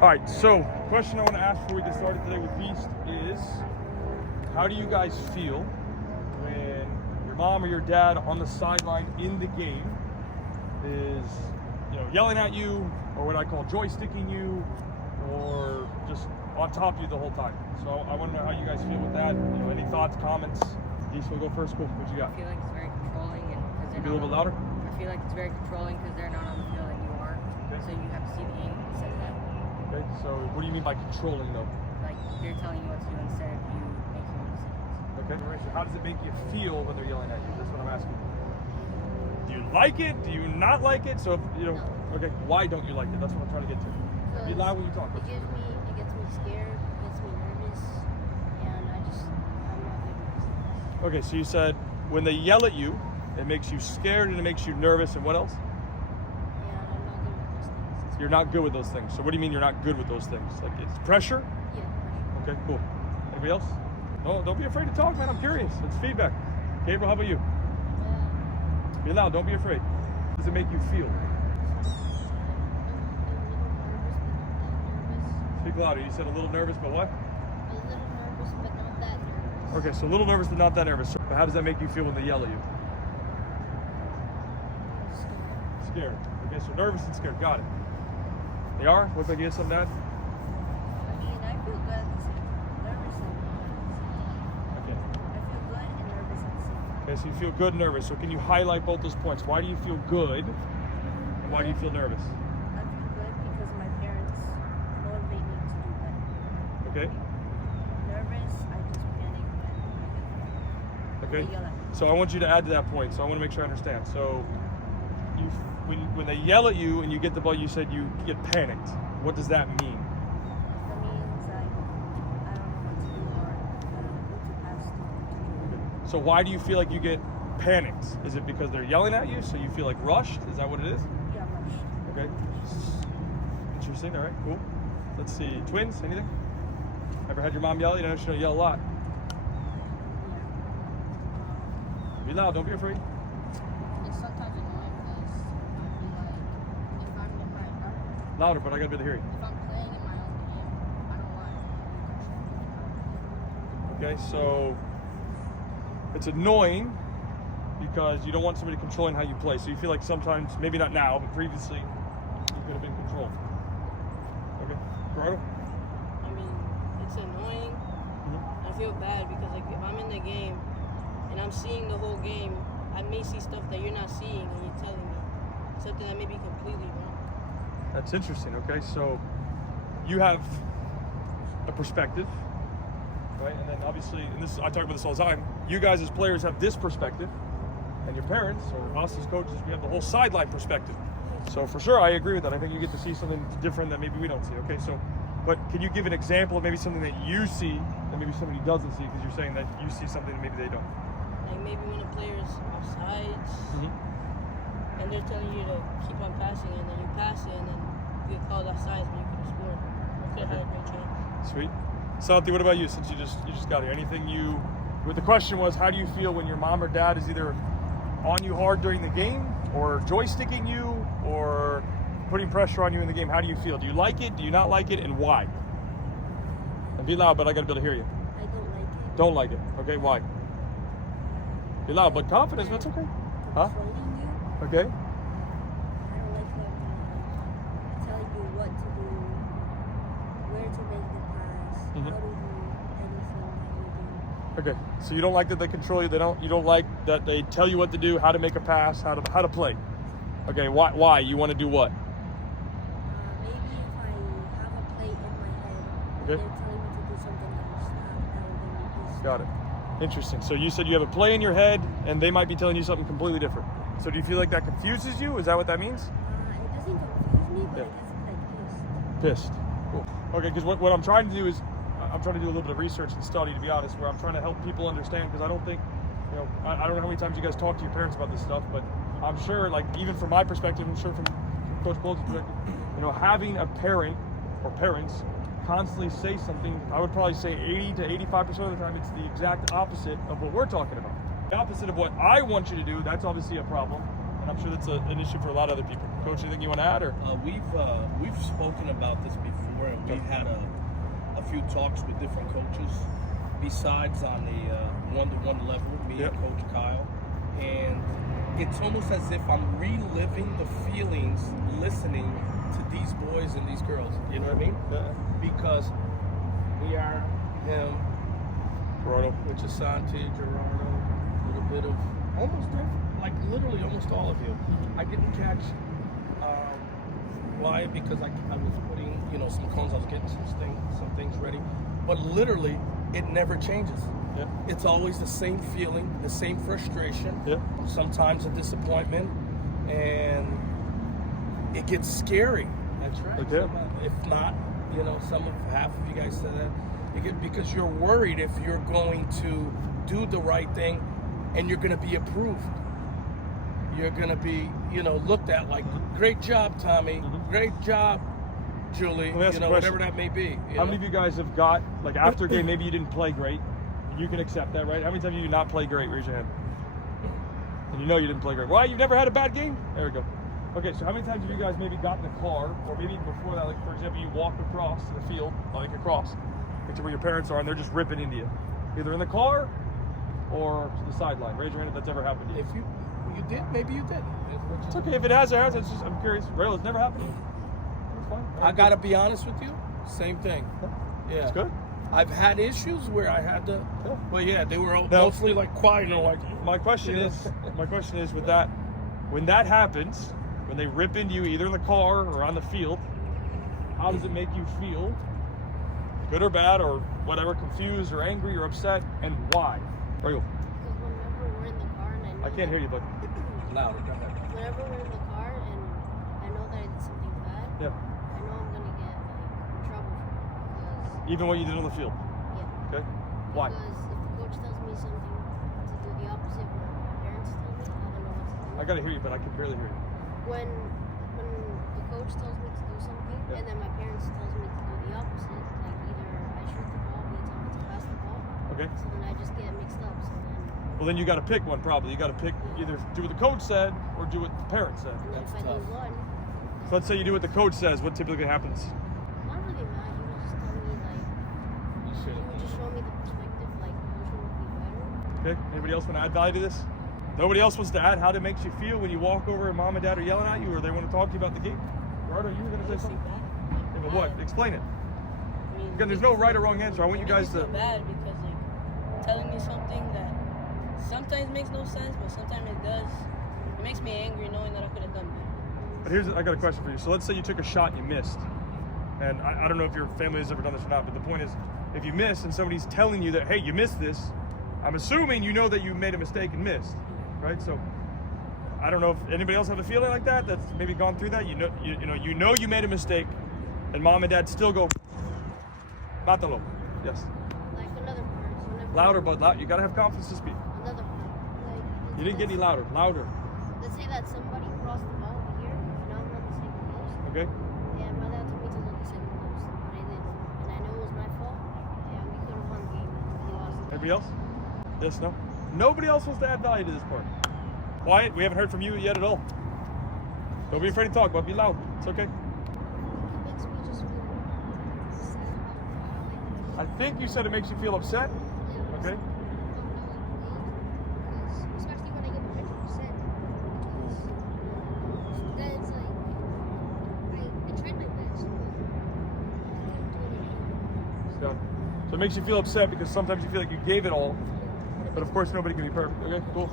All right, so question I want to ask before we get started today with Beast is, how do you guys feel when your mom or your dad on the sideline in the game is, yelling at you, or what I call joysticking you, or just on top of you the whole time? So I want to know how you guys feel with that. Any thoughts, comments? Beast, we'll go first. Cool. What you got? I feel like it's very controlling, and because they're Be a little bit louder. I feel like it's very controlling because they're not on the field and you are. Okay. So you have to see the game instead of that. Okay. So what do you mean by controlling, though? Like they're telling you what to do instead of you making decisions. Okay. So how does it make you feel when they're yelling at you? That's what I'm asking. Do you like it? Do you not like it? So if No. okay, why don't you like it? That's what I'm trying to get to. Be loud when you talk. It gets me scared, it gets me nervous, and I'm not good with things. Okay, so you said when they yell at you, it makes you scared and it makes you nervous, and what else? And I'm not good with those things. You're not good with those things. So what do you mean you're not good with those things? Like it's pressure? Yeah, pressure. Okay, cool. Anybody else? No, don't be afraid to talk, man. I'm curious. It's feedback. Gabriel, how about you? Be loud. Don't be afraid. How does it make you feel? Speak louder. You said a little nervous, but what? A little nervous, but not that nervous. Okay, so a little nervous, but not that nervous. But how does that make you feel when they yell at you? Scared. Okay, so nervous and scared. Got it. They are? Look like you had something to add? I mean, I feel good at the same time. Nervous and Okay. I feel good and nervous at the same time. Okay, so you feel good and nervous. So can you highlight both those points? Why do you feel good and why do you feel nervous? I feel good because my parents motivate me to do better. Okay. Nervous, I just panic and I get Okay. They yell at me. So I want you to add to that point. So I want to make sure I understand. So you, when they yell at you and you get the ball, you said you get panicked. What does that mean? That means I don't know what to do or I don't know who to pass to. So why do you feel like you get panicked? Is it because they're yelling at you, so you feel like rushed? Is that what it is? Yeah, rushed. Okay. Interesting. All right. Cool. Let's see. Twins. Anything? Ever had your mom yell? You know she don't yell a lot. Be loud. Don't be afraid. It's sometimes annoying because if I'm in my Louder, but I gotta be able to hear you. if I'm playing in my own game, I don't want Okay. So it's annoying because you don't want somebody controlling how you play. So you feel like sometimes, maybe not now, but previously, you could have been controlled. Okay. Gerardo? I mean, it's annoying. I feel bad because like if I'm in the game and I'm seeing the whole game, I may see stuff that you're not seeing and you're telling me something that may be completely wrong. That's interesting. Okay, so you have a perspective, right? And then obviously, and this I talk about this all the time. You guys as players have this perspective, and your parents or us as coaches, we have the whole sideline perspective. So for sure, I agree with that. I think you get to see something different that maybe we don't see. Okay, so, but can you give an example of maybe something that you see that maybe somebody doesn't see? Because you're saying that you see something that maybe they don't. Like maybe when a player's offsides and they're telling you to keep on passing and then you pass it and then you get called offsides when you could have scored. You could have had a great chance. Sweet. Santi, what about you? Since you just got here, anything you? What the question was, how do you feel when your mom or dad is either on you hard during the game, or joysticking you, or putting pressure on you in the game? How do you feel? Do you like it? Do you not like it? And why? And be loud, but I gotta be able to hear you. I don't like it. Don't like it. Okay, why? Be loud, but confidence. That's okay. Huh? Controlling you. Okay. I don't like them telling you what to do, where to make the pass, how to do anything that you do. Okay. So you don't like that they control you. You don't like that they tell you what to do, how to make a pass, how to play. Okay. Why? You want to do what? Maybe if I have a play in my head, Okay. they're telling me to do something else. That would be Got it. Interesting. So you said you have a play in your head, and they might be telling you something completely different. So do you feel like that confuses you? Is that what that means? It doesn't confuse me, but Yeah. it gets like pissed. Pissed. Cool. Okay, because what I'm trying to do is, I'm trying to do a little bit of research and study, to be honest, where I'm trying to help people understand, because I don't think, I don't know how many times you guys talk to your parents about this stuff, but I'm sure, like, even from my perspective, I'm sure from Coach Bolton's perspective, having a parent or parents constantly say something, I would probably say 80 to 85% of the time, it's the exact opposite of what we're talking about. The opposite of what I want you to do, that's obviously a problem. And I'm sure that's an issue for a lot of other people. Coach, anything you want to add? Or We've spoken about this before. where we've had a few talks with different coaches, besides on the one-to-one level, me Yep. and Coach Kyle, and it's almost as if I'm reliving the feelings listening to these boys and these girls. You know what I mean? Yeah. Because we are him, Gerardo. which is Santi, Gerardo, a little bit of almost like literally almost all of you. I didn't catch Wyatt because I was putting some cones. I was getting some things ready, but literally it never changes. Yeah. It's always the same feeling, the same frustration. Yeah. Sometimes a disappointment, and it gets scary. That's right. Okay. If not, half of you guys said that. Because you're worried if you're going to do the right thing and you're going to be approved. You're going to be, looked at like, great job, Tommy. Great job, Julie. Let me ask you a Whatever question. that may be. How many of you guys have got, like, after a game, maybe you didn't play great? You can accept that, right? How many times have you not played great? Raise your hand. And you know you didn't play great. Why? You've never had a bad game? There we go. Okay, so how many times have you guys maybe got in the car, or maybe even before that, like, for example, you walk across the field, like across, like to where your parents are, and they're just ripping into you? Either in the car or to the sideline. Raise your hand if that's ever happened to you. If you did, maybe you didn't. It's okay. If it has, it has. It's just, I'm curious. Rail, it's never happened to you? It's fine. I got to be honest with you. Same thing. Yeah. It's good. I've had issues where I had to, but yeah, they were No. mostly like quiet, like. My question is with that, when that happens, when they rip into you either in the car or on the field, how does it make you feel? Good or bad or whatever, confused or angry or upset, and why? Rail, Because whenever we're in the car and I know I can't hear you, but Louder, go ahead. whenever we're in the car and I know that I did something bad, yeah, I know I'm gonna get in trouble for it because even what you did on the field. yeah. Okay, why? Because if the coach tells me something to do the opposite of what my parents tell me, I don't know what to do. I gotta hear you, but I can barely hear you. When the coach tells me to do something Yeah. and then my parents tells me to do the opposite, like either I shoot the ball, they tell me to pass the ball, Okay. so then I just get mixed up. So then, Well, then you got to pick one. Probably you got to pick either do what the coach said or do what the parents said. and then if I That's do tough. one, So let's say you do what the coach says. What typically happens? not really mad. He would just tell me like You he should would just show me the perspective, like which one would be better. Okay. Anybody else want to add value to this? Nobody else wants to add how it makes you feel when you walk over and mom and dad are yelling at you, or they want to talk to you about the game. Gerardo, you were going to say something. Yeah, but what? Explain it. I mean, Again, there's no right or wrong answer. I want you it makes guys me to. feel bad because like telling me something that sometimes makes no sense, but sometimes it does. It makes me angry knowing that I could have done better. But I got a question for you. So let's say you took a shot and you missed, and I don't know if your family has ever done this or not, but the point is, if you miss and somebody's telling you that, hey, you missed this, I'm assuming you know that you made a mistake and missed, right? So I don't know if anybody else have a feeling like that that's maybe gone through that. You know you made a mistake, and mom and dad still go, Mátalo. Yes. Like another part. So whenever Louder, but loud. You gotta have confidence to speak. another part. Like You didn't get any louder. Louder. let's say that somebody crossed the ball over here, and I'm on the second post. Okay. And my dad told me to look the second post, but I didn't. And I know it was my fault, and we could have won the game. We lost it. Anybody else? Yes, no? Nobody else wants to add value to this part. Wyatt, we haven't heard from you yet at all. Don't be afraid to talk, but be loud. It's okay. It makes me just feel sad. I think you said it makes you feel upset. Okay. Especially when I get 100%. Because then it's like, I tried my best, but I couldn't do it anymore. So it makes you feel upset because sometimes you feel like you gave it all, but of course nobody can be perfect. Okay, cool.